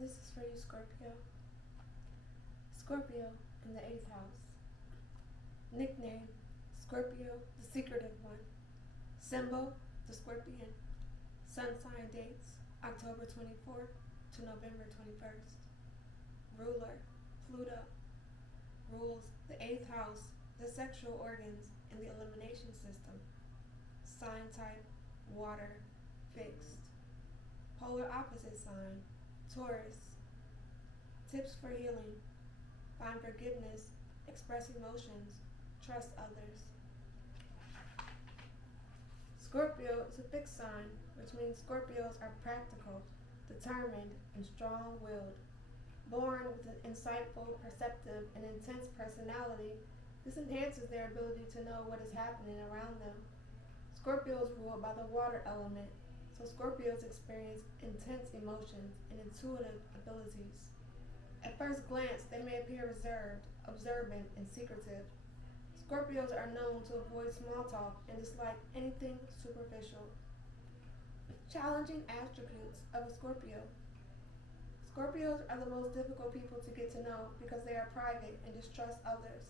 This is for you, Scorpio. Scorpio in the 8th house. Nickname, Scorpio, the secretive one. Symbol, the scorpion. Sun sign dates, October 24th to November 21st. Ruler, Pluto. Rules the 8th house, the sexual organs, and the elimination system. Sign type, water, fixed. Polar opposite sign, Taurus. Tips for healing: find forgiveness, express emotions, trust others. Scorpio is a fixed sign, which means Scorpios are practical, determined, and strong-willed. Born with an insightful, perceptive, and intense personality, this enhances their ability to know what is happening around them. Scorpios ruled by the water element, so Scorpios experience intense emotions and intuitive abilities. At first glance, they may appear reserved, observant, and secretive. Scorpios are known to avoid small talk and dislike anything superficial. Challenging attributes of a Scorpio. Scorpios are the most difficult people to get to know because they are private and distrust others.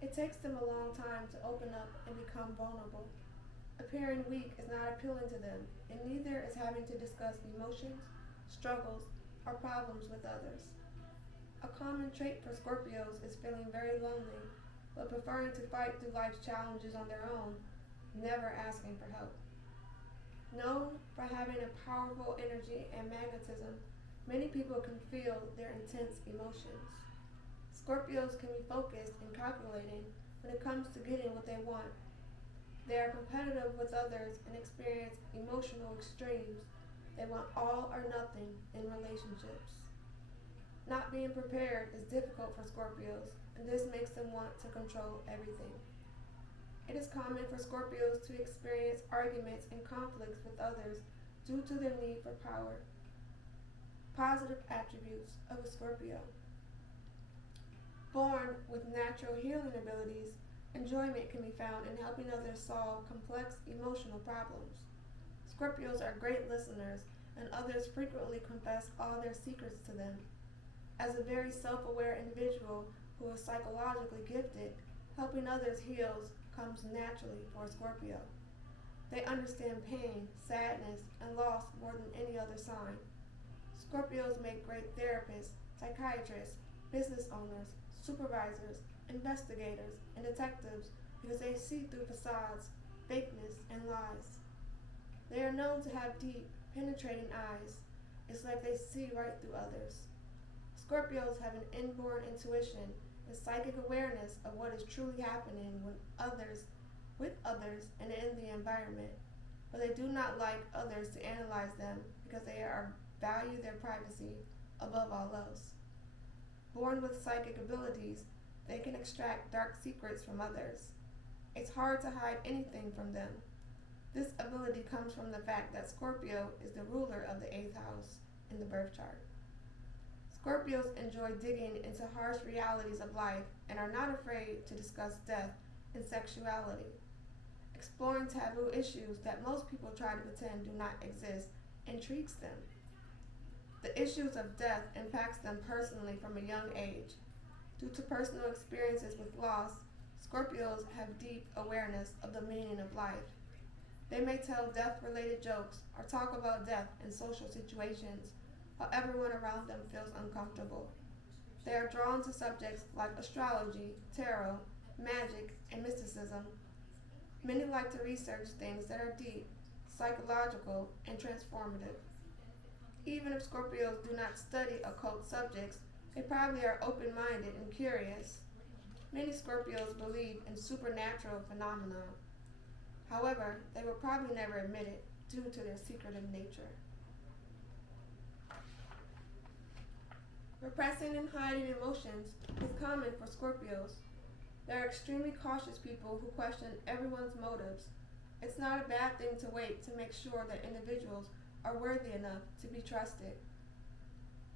It takes them a long time to open up and become vulnerable. Appearing weak is not appealing to them, and neither is having to discuss emotions, struggles, or problems with others. A common trait for Scorpios is feeling very lonely, but preferring to fight through life's challenges on their own, never asking for help. Known for having a powerful energy and magnetism, many people can feel their intense emotions. Scorpios can be focused and calculating when it comes to getting what they want. They are competitive with others and experience emotional extremes. They want all or nothing in relationships. Not being prepared is difficult for Scorpios, and this makes them want to control everything. It is common for Scorpios to experience arguments and conflicts with others due to their need for power. Positive attributes of a Scorpio. Born with natural healing abilities, enjoyment can be found in helping others solve complex emotional problems. Scorpios are great listeners, and others frequently confess all their secrets to them. As a very self-aware individual who is psychologically gifted, helping others heal comes naturally for a Scorpio. They understand pain, sadness, and loss more than any other sign. Scorpios make great therapists, psychiatrists, business owners, supervisors, investigators, and detectives because they see through facades, fakeness, and lies. They are known to have deep, penetrating eyes. It's like they see right through others. Scorpios have an inborn intuition and psychic awareness of what is truly happening with others, and in the environment, but they do not like others to analyze them because they value their privacy above all else. Born with psychic abilities, they can extract dark secrets from others. It's hard to hide anything from them. This ability comes from the fact that Scorpio is the ruler of the 8th house in the birth chart. Scorpios enjoy digging into harsh realities of life and are not afraid to discuss death and sexuality. Exploring taboo issues that most people try to pretend do not exist intrigues them. The issues of death impacts them personally from a young age. Due to personal experiences with loss, Scorpios have deep awareness of the meaning of life. They may tell death-related jokes or talk about death in social situations, while everyone around them feels uncomfortable. They are drawn to subjects like astrology, tarot, magic, and mysticism. Many like to research things that are deep, psychological, and transformative. Even if Scorpios do not study occult subjects, they probably are open-minded and curious. Many Scorpios believe in supernatural phenomena. However, they will probably never admit it due to their secretive nature. Repressing and hiding emotions is common for Scorpios. They are extremely cautious people who question everyone's motives. It's not a bad thing to wait to make sure that individuals are worthy enough to be trusted.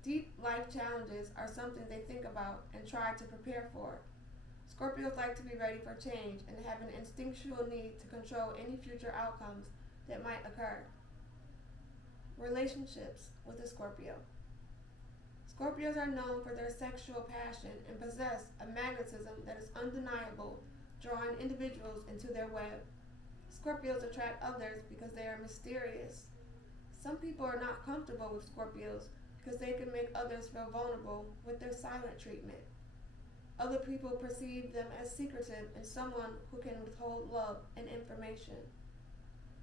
Deep life challenges are something they think about and try to prepare for. Scorpios like to be ready for change and have an instinctual need to control any future outcomes that might occur. Relationships with a Scorpio. Scorpios are known for their sexual passion and possess a magnetism that is undeniable, drawing individuals into their web. Scorpios attract others because they are mysterious. Some people are not comfortable with Scorpios because they can make others feel vulnerable with their silent treatment. Other people perceive them as secretive and someone who can withhold love and information.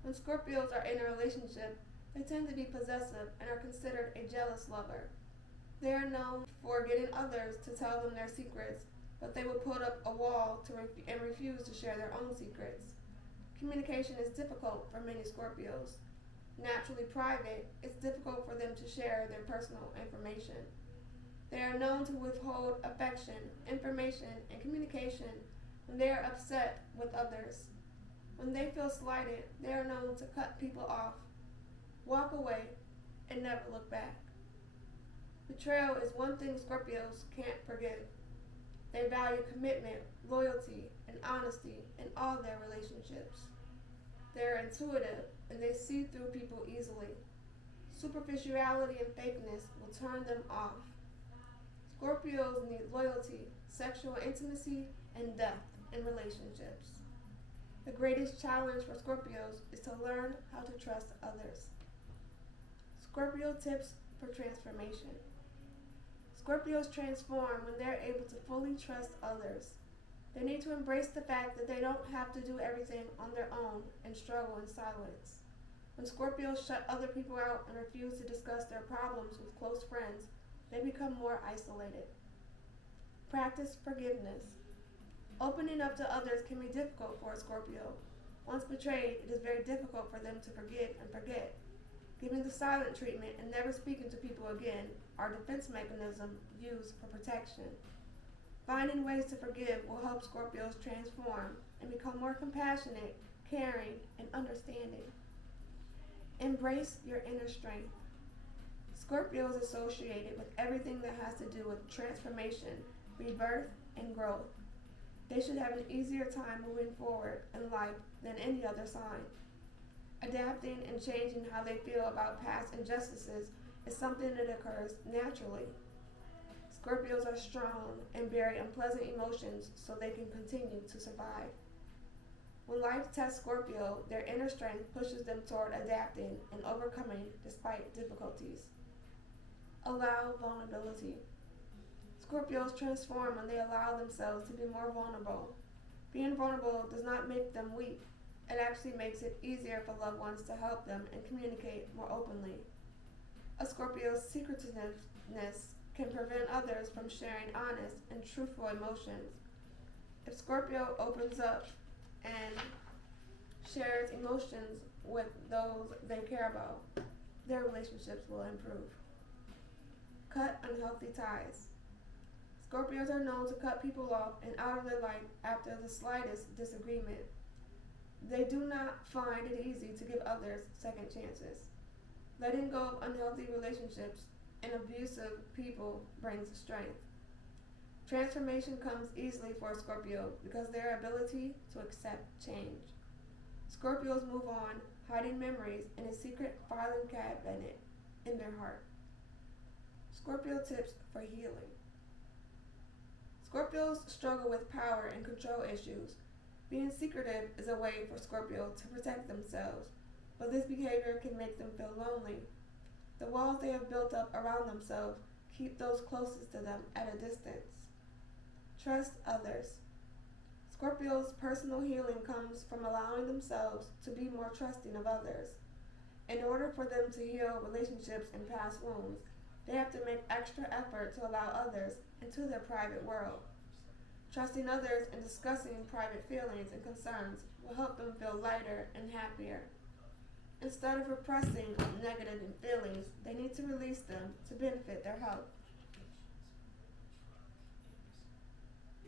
When Scorpios are in a relationship, they tend to be possessive and are considered a jealous lover. They are known for getting others to tell them their secrets, but they will put up a wall and refuse to share their own secrets. Communication is difficult for many Scorpios. Naturally private, it's difficult for them to share their personal information. They are known to withhold affection, information, and communication when they are upset with others. When they feel slighted, they are known to cut people off, walk away, and never look back. Betrayal is one thing Scorpios can't forgive. They value commitment, loyalty, and honesty in all their relationships. They are intuitive and they see through people easily. Superficiality and fakeness will turn them off. Scorpios need loyalty, sexual intimacy, and depth in relationships. The greatest challenge for Scorpios is to learn how to trust others. Scorpio tips for transformation. Scorpios transform when they're able to fully trust others. They need to embrace the fact that they don't have to do everything on their own and struggle in silence. When Scorpios shut other people out and refuse to discuss their problems with close friends, they become more isolated. Practice forgiveness. Opening up to others can be difficult for a Scorpio. Once betrayed, it is very difficult for them to forgive and forget. Giving the silent treatment and never speaking to people again are defense mechanisms used for protection. Finding ways to forgive will help Scorpios transform and become more compassionate, caring, and understanding. Embrace your inner strength. Scorpio is associated with everything that has to do with transformation, rebirth, and growth. They should have an easier time moving forward in life than any other sign. Adapting and changing how they feel about past injustices is something that occurs naturally. Scorpios are strong and bear unpleasant emotions so they can continue to survive. When life tests Scorpio, their inner strength pushes them toward adapting and overcoming despite difficulties. Allow vulnerability. Scorpios transform when they allow themselves to be more vulnerable. Being vulnerable does not make them weak. It actually makes it easier for loved ones to help them and communicate more openly. A Scorpio's secretiveness can prevent others from sharing honest and truthful emotions. If Scorpio opens up and shares emotions with those they care about, their relationships will improve. Cut unhealthy ties. Scorpios are known to cut people off and out of their life after the slightest disagreement. They do not find it easy to give others second chances. Letting go of unhealthy relationships and abusive people brings strength. Transformation comes easily for a Scorpio because of their ability to accept change. Scorpios move on, hiding memories in a secret filing cabinet in their heart. Scorpio tips for healing. Scorpios struggle with power and control issues. Being secretive is a way for Scorpio to protect themselves, but this behavior can make them feel lonely. The walls they have built up around themselves keep those closest to them at a distance. Trust others. Scorpio's personal healing comes from allowing themselves to be more trusting of others. In order for them to heal relationships and past wounds, they have to make extra effort to allow others into their private world. Trusting others and discussing private feelings and concerns will help them feel lighter and happier. Instead of repressing negative feelings, they need to release them to benefit their health.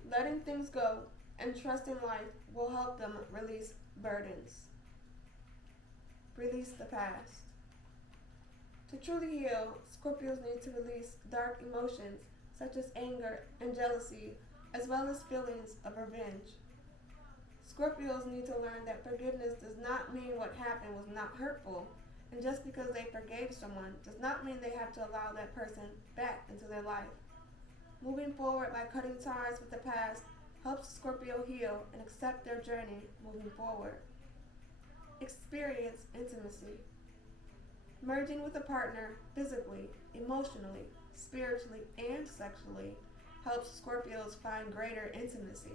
Letting things go and trusting life will help them release burdens. Release the past. To truly heal, Scorpios need to release dark emotions such as anger and jealousy, as well as feelings of revenge. Scorpios need to learn that forgiveness does not mean what happened was not hurtful. And just because they forgave someone does not mean they have to allow that person back into their life. Moving forward by cutting ties with the past helps Scorpio heal and accept their journey moving forward. Experience intimacy. Merging with a partner physically, emotionally, spiritually, and sexually helps Scorpios find greater intimacy.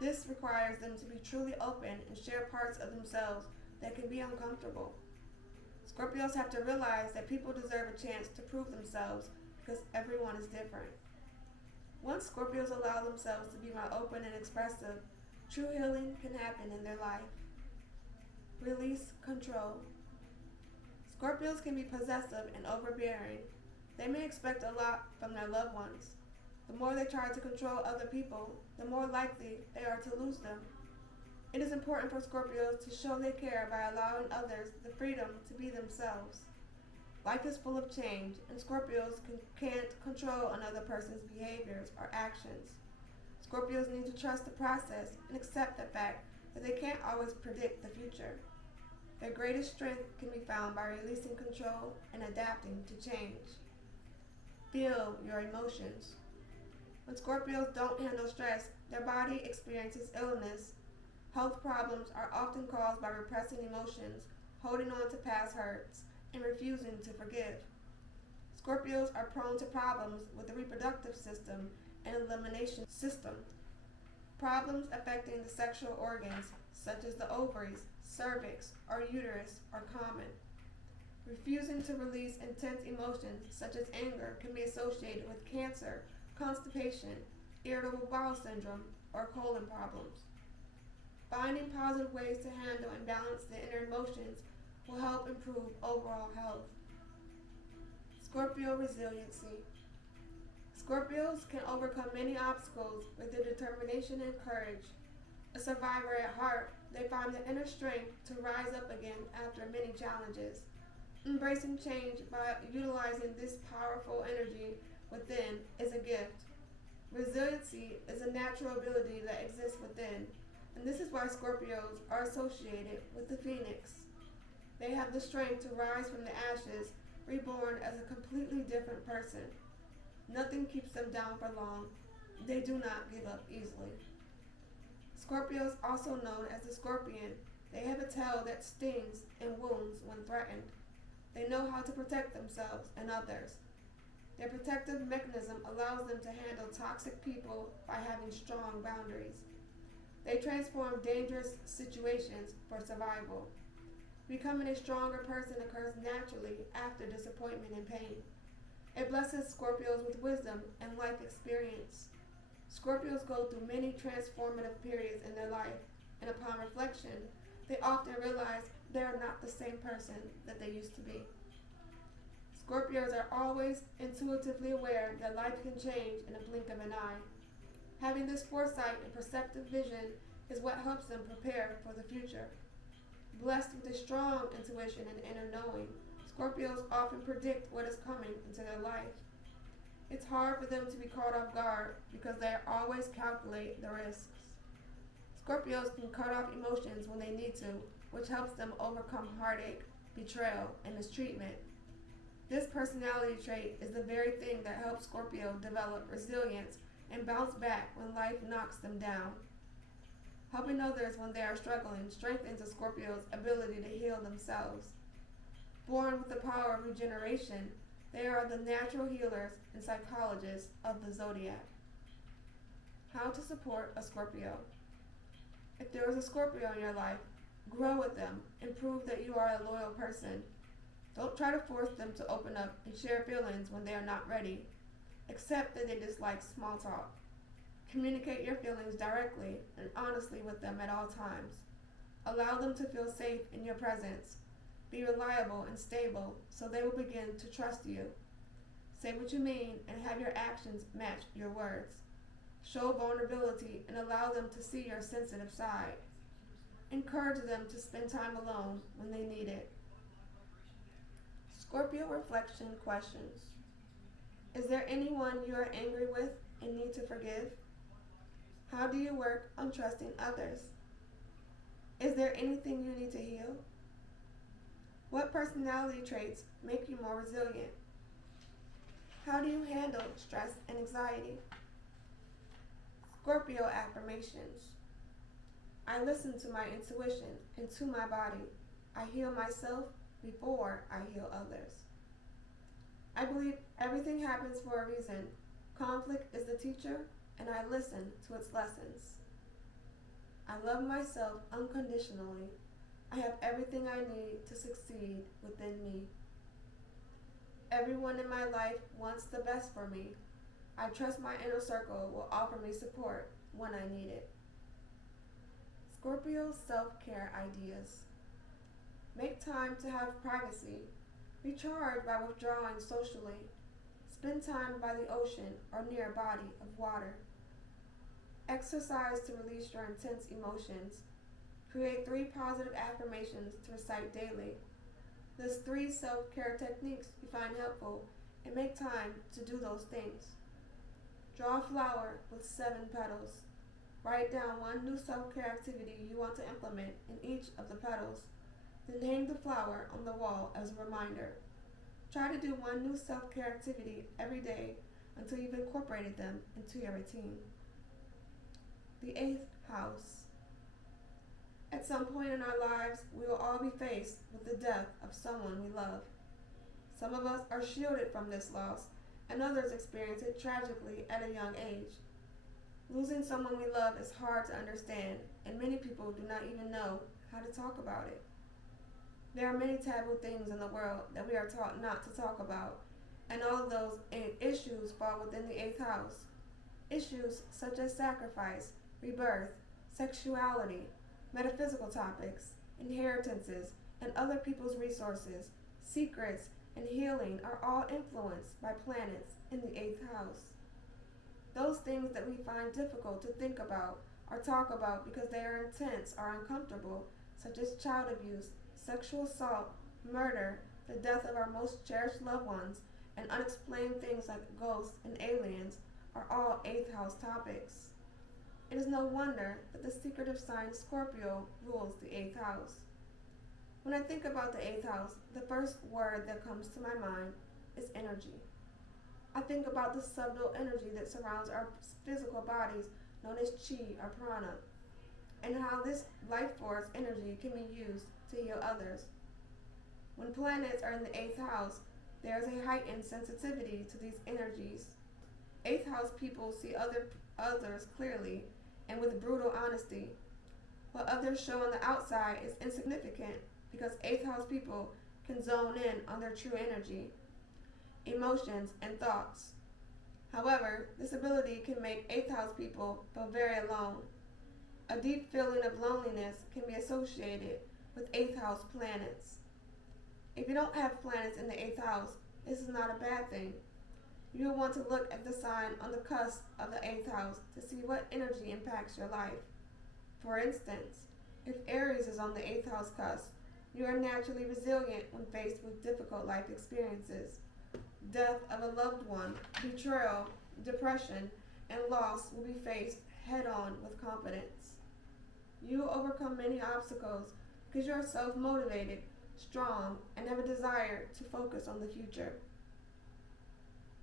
This requires them to be truly open and share parts of themselves that can be uncomfortable. Scorpios have to realize that people deserve a chance to prove themselves because everyone is different. Once Scorpios allow themselves to be more open and expressive, true healing can happen in their life. Release control. Scorpios can be possessive and overbearing. They may expect a lot from their loved ones. The more they try to control other people, the more likely they are to lose them. It is important for Scorpios to show they care by allowing others the freedom to be themselves. Life is full of change, and Scorpios can't control another person's behaviors or actions. Scorpios need to trust the process and accept the fact that they can't always predict the future. Their greatest strength can be found by releasing control and adapting to change. Feel your emotions. When Scorpios don't handle stress, their body experiences illness. Health problems are often caused by repressing emotions, holding on to past hurts, and refusing to forgive. Scorpios are prone to problems with the reproductive system and elimination system. Problems affecting the sexual organs, such as the ovaries, cervix, or uterus, are common. Refusing to release intense emotions, such as anger, can be associated with cancer, constipation, irritable bowel syndrome, or colon problems. Finding positive ways to handle and balance the inner emotions will help improve overall health. Scorpio resiliency. Scorpios can overcome many obstacles with their determination and courage. A survivor at heart, they find the inner strength to rise up again after many challenges. Embracing change by utilizing this powerful energy within is a gift. Resiliency is a natural ability that exists within, and this is why Scorpios are associated with the phoenix. They have the strength to rise from the ashes, reborn as a completely different person. Nothing keeps them down for long. They do not give up easily. Scorpios, also known as the scorpion, they have a tail that stings and wounds when threatened. They know how to protect themselves and others. Their protective mechanism allows them to handle toxic people by having strong boundaries. They transform dangerous situations for survival. Becoming a stronger person occurs naturally after disappointment and pain. It blesses Scorpios with wisdom and life experience. Scorpios go through many transformative periods in their life, and upon reflection, they often realize they are not the same person that they used to be. Scorpios are always intuitively aware that life can change in a blink of an eye. Having this foresight and perceptive vision is what helps them prepare for the future. Blessed with a strong intuition and inner knowing, Scorpios often predict what is coming into their life. It's hard for them to be caught off guard because they always calculate the risks. Scorpios can cut off emotions when they need to, which helps them overcome heartache, betrayal, and mistreatment. This personality trait is the very thing that helps Scorpio develop resilience and bounce back when life knocks them down. Helping others when they are struggling strengthens a Scorpio's ability to heal themselves. Born with the power of regeneration, they are the natural healers and psychologists of the zodiac. How to support a Scorpio. If there is a Scorpio in your life, grow with them and prove that you are a loyal person. Don't try to force them to open up and share feelings when they are not ready. Accept that they dislike small talk. Communicate your feelings directly and honestly with them at all times. Allow them to feel safe in your presence. Be reliable and stable so they will begin to trust you. Say what you mean and have your actions match your words. Show vulnerability and allow them to see your sensitive side. Encourage them to spend time alone when they need it. Scorpio reflection questions. Is there anyone you are angry with and need to forgive? How do you work on trusting others? Is there anything you need to heal? What personality traits make you more resilient? How do you handle stress and anxiety? Scorpio affirmations. I listen to my intuition and to my body. I heal myself before I heal others. I believe everything happens for a reason. Conflict is the teacher, and I listen to its lessons. I love myself unconditionally. I have everything I need to succeed within me. Everyone in my life wants the best for me. I trust my inner circle will offer me support when I need it. Scorpio self-care ideas. Make time to have privacy. Recharge by withdrawing socially. Spend time by the ocean or near a body of water. Exercise to release your intense emotions. Create 3 positive affirmations to recite daily. List 3 self-care techniques you find helpful and make time to do those things. Draw a flower with 7 petals. Write down 1 new self-care activity you want to implement in each of the petals. Then hang the flower on the wall as a reminder. Try to do 1 new self-care activity every day until you've incorporated them into your routine. The 8th house. At some point in our lives, we will all be faced with the death of someone we love. Some of us are shielded from this loss, and others experience it tragically at a young age. Losing someone we love is hard to understand, and many people do not even know how to talk about it. There are many taboo things in the world that we are taught not to talk about, and all of those issues fall within the 8th house. Issues such as sacrifice, rebirth, sexuality, metaphysical topics, inheritances, and other people's resources, secrets, and healing are all influenced by planets in the 8th house. Those things that we find difficult to think about or talk about because they are intense or uncomfortable, such as child abuse, sexual assault, murder, the death of our most cherished loved ones, and unexplained things like ghosts and aliens, are all 8th house topics. It is no wonder that the secretive sign Scorpio rules the 8th house. When I think about the 8th house, the first word that comes to my mind is energy. I think about the subtle energy that surrounds our physical bodies, known as chi or prana, and how this life force energy can be used to heal others. When planets are in the 8th house, there is a heightened sensitivity to these energies. 8th house people see others clearly and with brutal honesty. What others show on the outside is insignificant because 8th house people can zone in on their true energy, emotions, and thoughts. However, this ability can make 8th house people feel very alone. A deep feeling of loneliness can be associated with 8th house planets. If you don't have planets in the 8th house, this is not a bad thing. You will want to look at the sign on the cusp of the 8th house to see what energy impacts your life. For instance, if Aries is on the 8th house cusp, you are naturally resilient when faced with difficult life experiences. Death of a loved one, betrayal, depression, and loss will be faced head-on with confidence. You will overcome many obstacles because you are self-motivated, strong, and have a desire to focus on the future.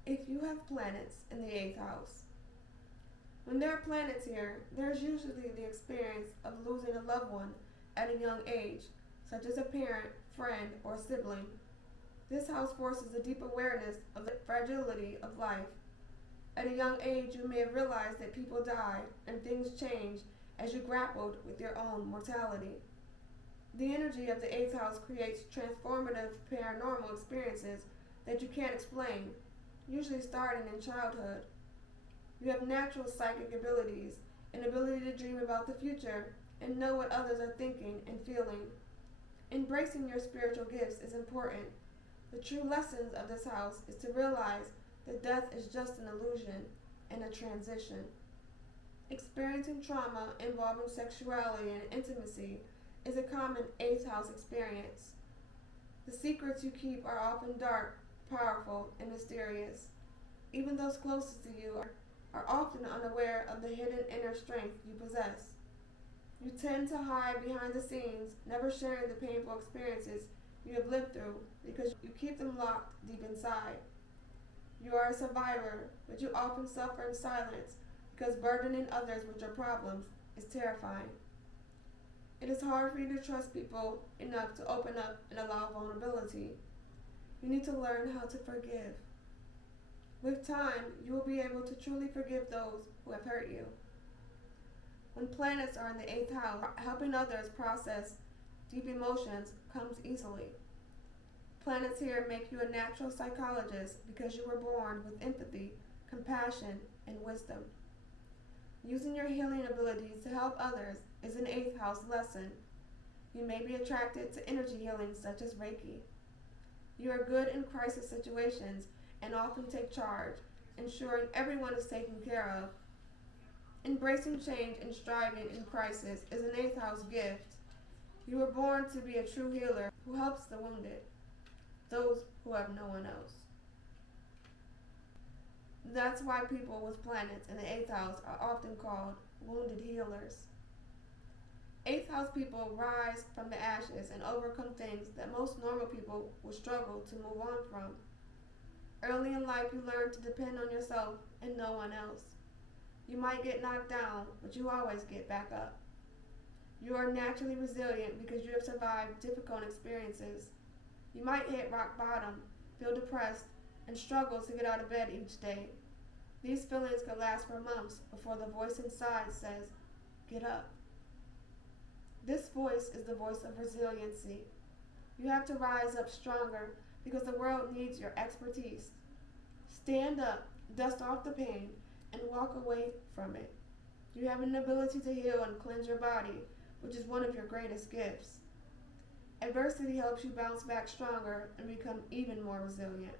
If you have planets in the 8th house. When there are planets here, there is usually the experience of losing a loved one at a young age, such as a parent, friend, or sibling. This house forces a deep awareness of the fragility of life. At a young age, you may have realized that people die and things change as you grappled with your own mortality. The energy of the 8th house creates transformative paranormal experiences that you can't explain, usually starting in childhood. You have natural psychic abilities, an ability to dream about the future and know what others are thinking and feeling. Embracing your spiritual gifts is important. The true lessons of this house is to realize that death is just an illusion and a transition. Experiencing trauma involving sexuality and intimacy is a common 8th house experience. The secrets you keep are often dark, powerful, and mysterious. Even those closest to you are often unaware of the hidden inner strength you possess. You tend to hide behind the scenes, never sharing the painful experiences you have lived through because you keep them locked deep inside. You are a survivor, but you often suffer in silence because burdening others with your problems is terrifying. It is hard for you to trust people enough to open up and allow vulnerability. You need to learn how to forgive. With time, you will be able to truly forgive those who have hurt you. When planets are in the 8th house, helping others process deep emotions comes easily. Planets here make you a natural psychologist because you were born with empathy, compassion, and wisdom. Using your healing abilities to help others is an 8th house lesson. You may be attracted to energy healing such as Reiki. You are good in crisis situations and often take charge, ensuring everyone is taken care of. Embracing change and striving in crisis is an 8th house gift. You were born to be a true healer who helps the wounded, those who have no one else. That's why people with planets in the 8th house are often called wounded healers. 8th house people rise from the ashes and overcome things that most normal people will struggle to move on from. Early in life, you learn to depend on yourself and no one else. You might get knocked down, but you always get back up. You are naturally resilient because you have survived difficult experiences. You might hit rock bottom, feel depressed, and struggle to get out of bed each day. These feelings can last for months before the voice inside says, "Get up." This voice is the voice of resiliency. You have to rise up stronger because the world needs your expertise. Stand up, dust off the pain, and walk away from it. You have an ability to heal and cleanse your body, which is one of your greatest gifts. Adversity helps you bounce back stronger and become even more resilient.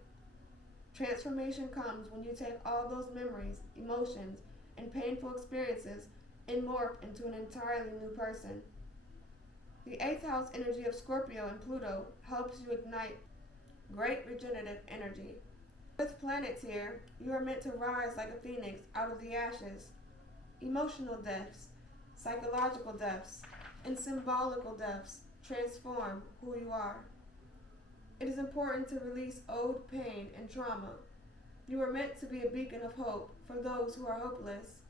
Transformation comes when you take all those memories, emotions, and painful experiences and morph into an entirely new person. The 8th house energy of Scorpio and Pluto helps you ignite great regenerative energy. With planets here, you are meant to rise like a phoenix out of the ashes. Emotional deaths, psychological deaths, and symbolical deaths transform who you are. It is important to release old pain and trauma. You are meant to be a beacon of hope for those who are hopeless.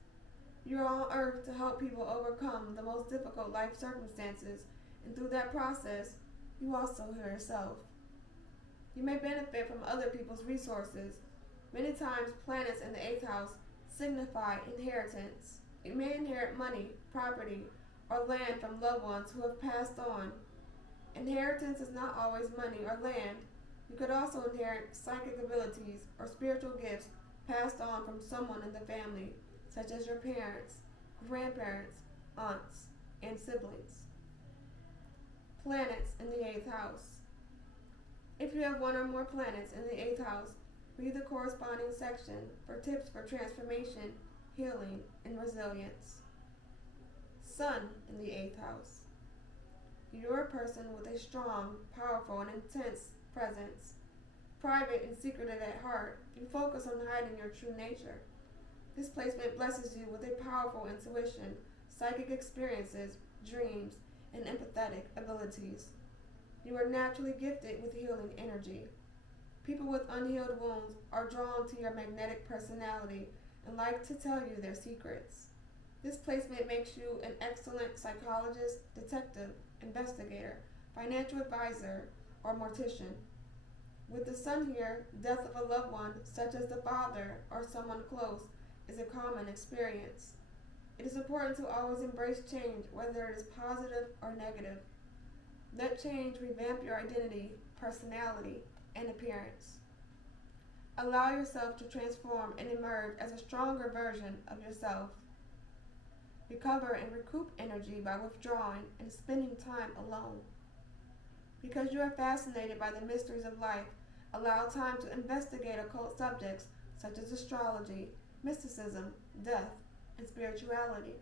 You are on earth to help people overcome the most difficult life circumstances, and through that process, you also heal yourself. You may benefit from other people's resources. Many times, planets in the 8th house signify inheritance. You may inherit money, property, or land from loved ones who have passed on. Inheritance is not always money or land. You could also inherit psychic abilities or spiritual gifts passed on from someone in the family, such as your parents, grandparents, aunts, and siblings. Planets in the 8th house. If you have one or more planets in the 8th house, read the corresponding section for tips for transformation, healing, and resilience. Sun in the 8th house. You're a person with a strong, powerful, and intense presence. Private and secretive at heart, you focus on hiding your true nature. This placement blesses you with a powerful intuition, psychic experiences, dreams, and empathetic abilities. You are naturally gifted with healing energy. People with unhealed wounds are drawn to your magnetic personality and like to tell you their secrets. This placement makes you an excellent psychologist, detective, investigator, financial advisor, or mortician. With the sun here, death of a loved one, such as the father or someone close, is a common experience. It is important to always embrace change, whether it is positive or negative. Let change revamp your identity, personality, and appearance. Allow yourself to transform and emerge as a stronger version of yourself. Recover and recoup energy by withdrawing and spending time alone. Because you are fascinated by the mysteries of life, allow time to investigate occult subjects such as astrology, mysticism, death, and spirituality.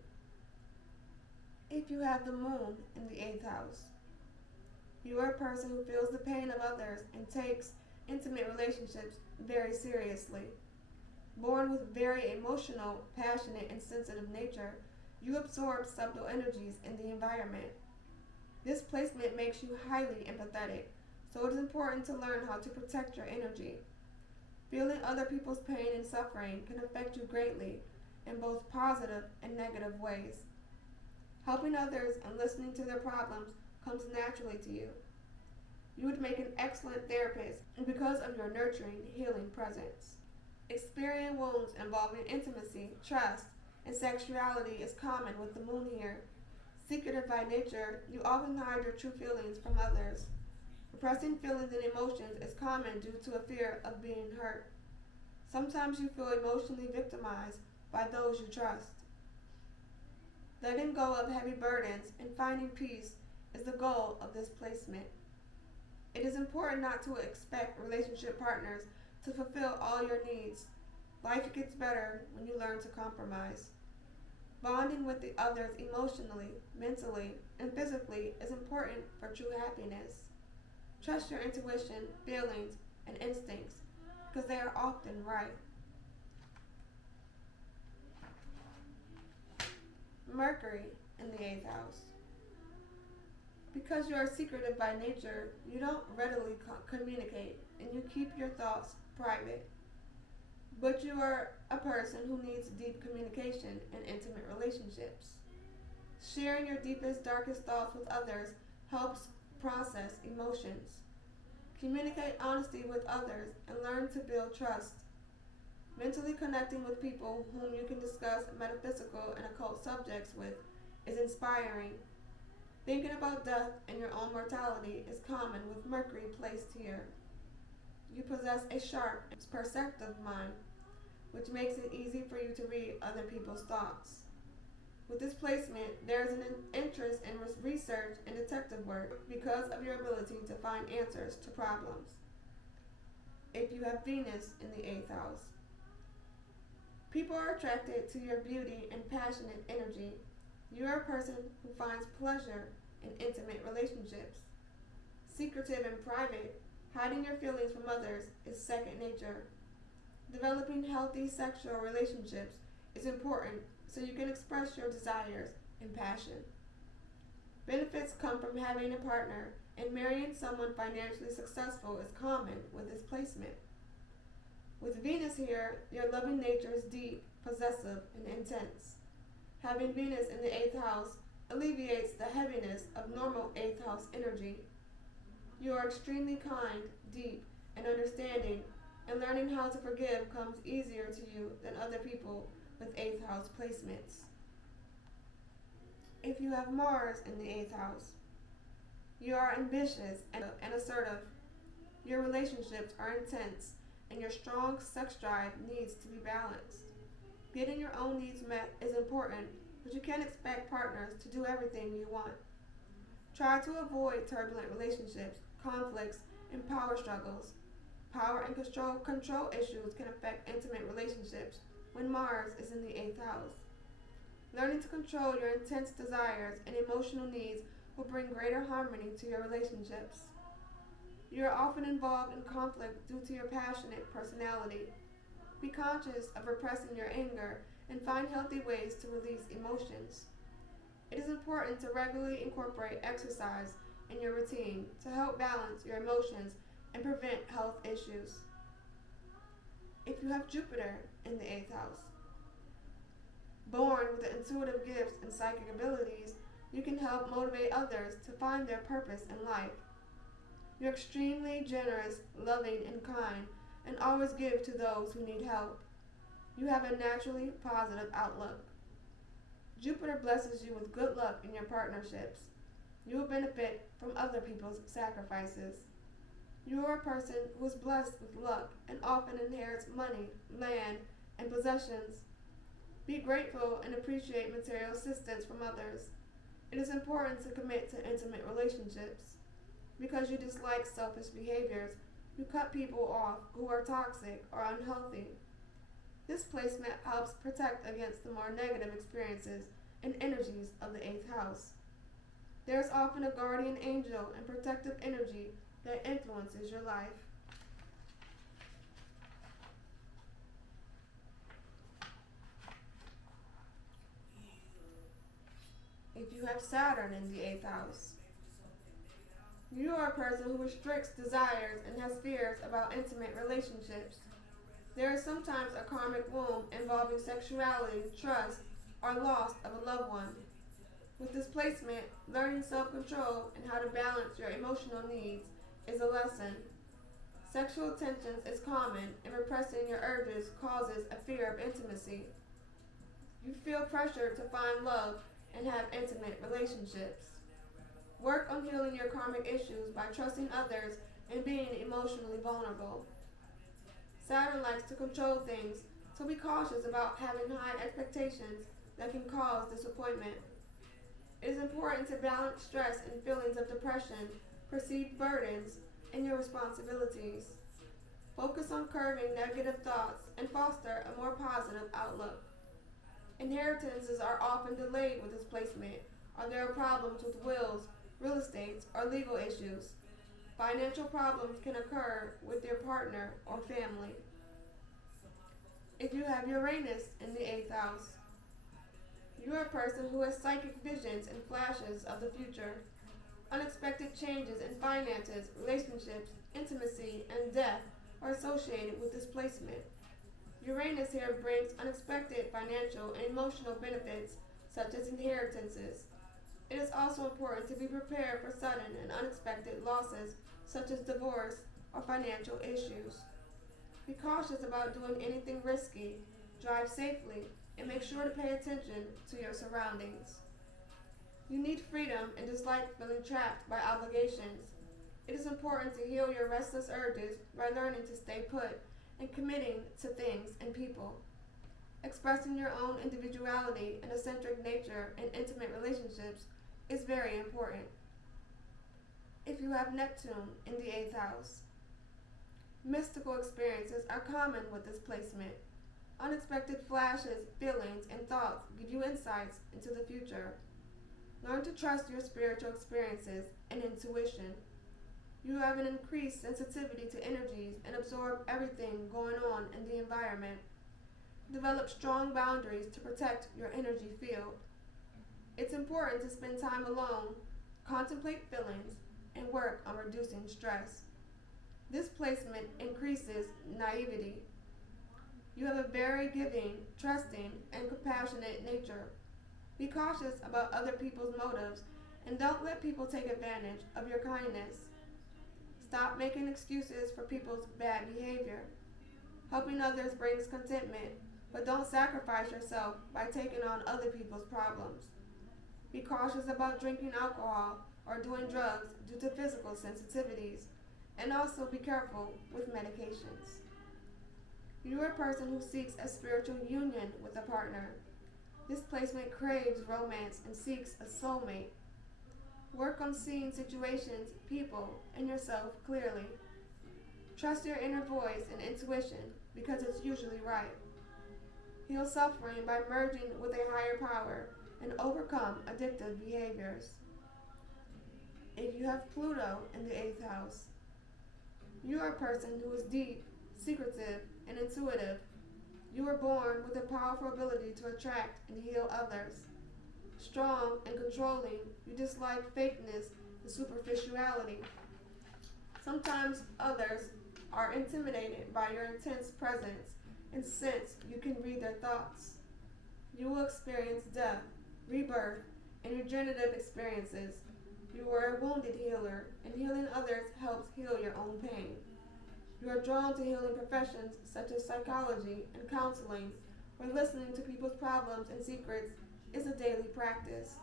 If you have the moon in the 8th house, you are a person who feels the pain of others and takes intimate relationships very seriously. Born with very emotional, passionate, and sensitive nature, you absorb subtle energies in the environment. This placement makes you highly empathetic, so it is important to learn how to protect your energy. Feeling other people's pain and suffering can affect you greatly in both positive and negative ways. Helping others and listening to their problems comes naturally to you. You would make an excellent therapist because of your nurturing, healing presence. Experiencing wounds involving intimacy, trust, and sexuality is common with the moon here. Secretive by nature, you often hide your true feelings from others. Repressing feelings and emotions is common due to a fear of being hurt. Sometimes you feel emotionally victimized by those you trust. Letting go of heavy burdens and finding peace is the goal of this placement. It is important not to expect relationship partners to fulfill all your needs. Life gets better when you learn to compromise. Bonding with the others emotionally, mentally, and physically is important for true happiness. Trust your intuition, feelings, and instincts because they are often right. Mercury in the 8th house. Because you are secretive by nature, you don't readily communicate and you keep your thoughts private. But you are a person who needs deep communication and intimate relationships. Sharing your deepest, darkest thoughts with others helps process emotions. Communicate honesty with others and learn to build trust. Mentally connecting with people whom you can discuss metaphysical and occult subjects with is inspiring. Thinking about death and your own mortality is common with Mercury placed here. You possess a sharp, perceptive mind, which makes it easy for you to read other people's thoughts. With this placement, there is an interest in research and detective work because of your ability to find answers to problems. If you have Venus in the 8th house, people are attracted to your beauty and passionate energy. You are a person who finds pleasure in intimate relationships. Secretive and private, hiding your feelings from others is second nature. Developing healthy sexual relationships is important so you can express your desires and passion. Benefits come from having a partner, and marrying someone financially successful is common with this placement. With Venus here, your loving nature is deep, possessive, and intense. Having Venus in the 8th house alleviates the heaviness of normal 8th house energy. You are extremely kind, deep, and understanding, and learning how to forgive comes easier to you than other people with 8th house placements. If you have Mars in the 8th house, you are ambitious and assertive. Your relationships are intense, and your strong sex drive needs to be balanced. Getting your own needs met is important, but you can't expect partners to do everything you want. Try to avoid turbulent relationships, conflicts, and power struggles. Power and control issues can affect intimate relationships when Mars is in the 8th house. Learning to control your intense desires and emotional needs will bring greater harmony to your relationships. You are often involved in conflict due to your passionate personality. Be conscious of repressing your anger and find healthy ways to release emotions. It is important to regularly incorporate exercise in your routine to help balance your emotions and prevent health issues. If you have Jupiter in the 8th house, born with the intuitive gifts and psychic abilities, you can help motivate others to find their purpose in life. You're extremely generous, loving, and kind, and always give to those who need help. You have a naturally positive outlook. Jupiter blesses you with good luck in your partnerships. You will benefit from other people's sacrifices. You are a person who is blessed with luck and often inherits money, land, and possessions. Be grateful and appreciate material assistance from others. It is important to commit to intimate relationships. Because you dislike selfish behaviors, you cut people off who are toxic or unhealthy. This placement helps protect against the more negative experiences and energies of the 8th house. There is often a guardian angel and protective energy that influences your life. If you have Saturn in the 8th house, You are a person who restricts desires and has fears about intimate relationships. There is sometimes a karmic wound involving sexuality, trust, or loss of a loved one. With this placement, learning self-control and how to balance your emotional needs is a lesson. Sexual tensions is common, and repressing your urges causes a fear of intimacy. You feel pressure to find love and have intimate relationships. Work on healing your karmic issues by trusting others and being emotionally vulnerable. Saturn likes to control things, so be cautious about having high expectations that can cause disappointment. It is important to balance stress and feelings of depression, perceived burdens, and your responsibilities. Focus on curbing negative thoughts and foster a more positive outlook. Inheritances are often delayed with this placement, or there are problems with wills, real estate, or legal issues. Financial problems can occur with your partner or family. If you have Uranus in the 8th house, you are a person who has psychic visions and flashes of the future. Unexpected changes in finances, relationships, intimacy, and death are associated with this placement. Uranus here brings unexpected financial and emotional benefits, such as inheritances. It is also important to be prepared for sudden and unexpected losses, such as divorce or financial issues. Be cautious about doing anything risky, drive safely, and make sure to pay attention to your surroundings. You need freedom and dislike feeling trapped by obligations. It is important to heal your restless urges by learning to stay put and committing to things and people. Expressing your own individuality and eccentric nature in intimate relationships is very important. If you have Neptune in the 8th house, mystical experiences are common with this placement. Unexpected flashes, feelings, and thoughts give you insights into the future. Learn to trust your spiritual experiences and intuition. You have an increased sensitivity to energies and absorb everything going on in the environment. Develop strong boundaries to protect your energy field. It's important to spend time alone, contemplate feelings, and work on reducing stress. This placement increases naivety. You have a very giving, trusting, and compassionate nature. Be cautious about other people's motives and don't let people take advantage of your kindness. Stop making excuses for people's bad behavior. Helping others brings contentment, but don't sacrifice yourself by taking on other people's problems. Be cautious about drinking alcohol or doing drugs due to physical sensitivities, and also be careful with medications. You are a person who seeks a spiritual union with a partner. This placement craves romance and seeks a soulmate. Work on seeing situations, people, and yourself clearly. Trust your inner voice and intuition because it's usually right. Heal suffering by merging with a higher power and overcome addictive behaviors. If you have Pluto in the 8th house, you are a person who is deep, secretive, and intuitive. You were born with a powerful ability to attract and heal others. Strong and controlling, you dislike fakeness and superficiality. Sometimes others are intimidated by your intense presence and sense you can read their thoughts. You will experience death, rebirth, and regenerative experiences. You are a wounded healer, and healing others helps heal your own pain. You are drawn to healing professions such as psychology and counseling, where listening to people's problems and secrets is a daily practice.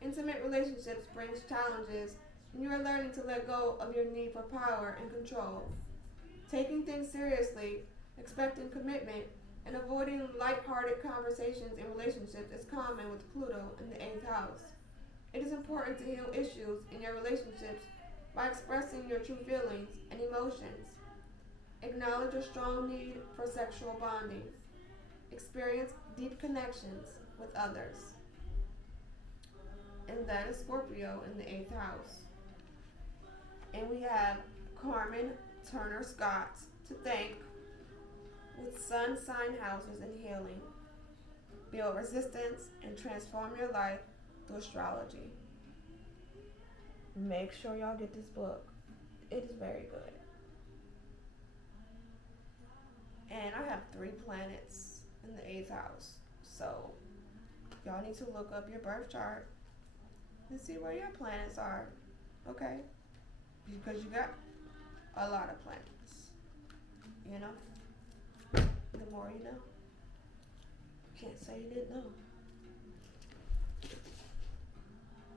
Intimate relationships brings challenges, and you are learning to let go of your need for power and control. Taking things seriously, expecting commitment, and avoiding light-hearted conversations in relationships is common with Pluto in the 8th house. It is important to heal issues in your relationships by expressing your true feelings and emotions. Acknowledge your strong need for sexual bonding. Experience deep connections with others. And that is Scorpio in the 8th house. And we have Carmen Turner Scott to thank with sun sign houses and healing. Build resistance and transform your life through astrology. Make sure y'all get this book. It is very good. And I have 3 planets in the 8th house. So y'all need to look up your birth chart and see where your planets are. Okay? Because you got a lot of planets. You know? The more you know. You can't say you didn't know.